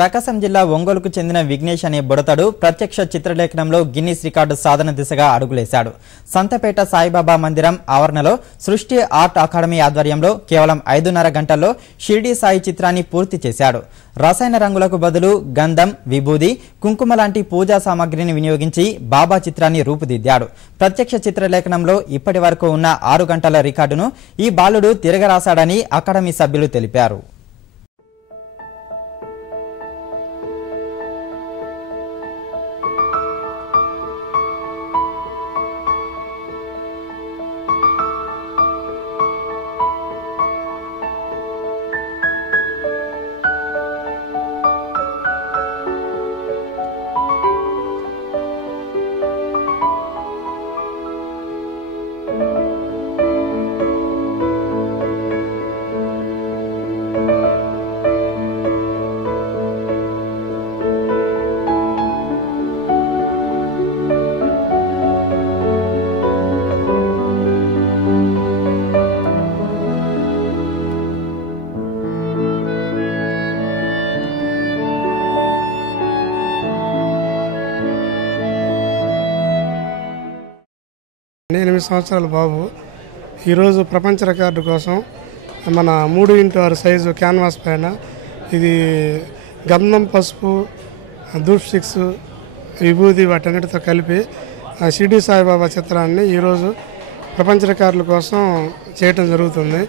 ప్రకాశం జిల్లా ఒంగోలుకు చెందిన విఘ్నేష్ అనే బుడతడు ప్రత్యక్ష చిత్రలేఖనంలో గిన్నిస్ రికార్డు సాధన దిశగా అడుగులేశాడు. సంతపేట సాయిబాబా మందిరం ఆవరణలో సృష్టి ఆర్ట్ అకాడమీ ఆధ్వర్యంలో కేవలం 5.5 గంటల్లో షిర్డీ సాయి చిత్రాన్ని పూర్తి చేశాడు. రసాయన రంగులకు బదులు గంధం, విభూది, కుంకుమ లాంటి పూజా సామాగ్రిని వినియోగించి బాబా చిత్రాన్ని రూపుదిద్దాడు. ప్రత్యక్ష చిత్రలేఖనంలో ఇప్పటి వరకు ఉన్న 6 గంటల రికార్డును ఈ బాలుడు తిరగరాశాడని అకాడమీ సభ్యులు తెలిపారు. నేను 8 సంవత్సరాల బాబు ఈరోజు ప్రపంచ రికార్డు కోసం మన 3x6 సైజు క్యాన్వాస్ పైన ఇది గంధం, పసుపు, ధూప్ స్టిక్స్, విభూది వాటన్నిటితో కలిపి షిర్డీ సాయిబాబా చిత్రాన్ని ఈరోజు ప్రపంచ రికార్డుల కోసం చేయటం జరుగుతుంది.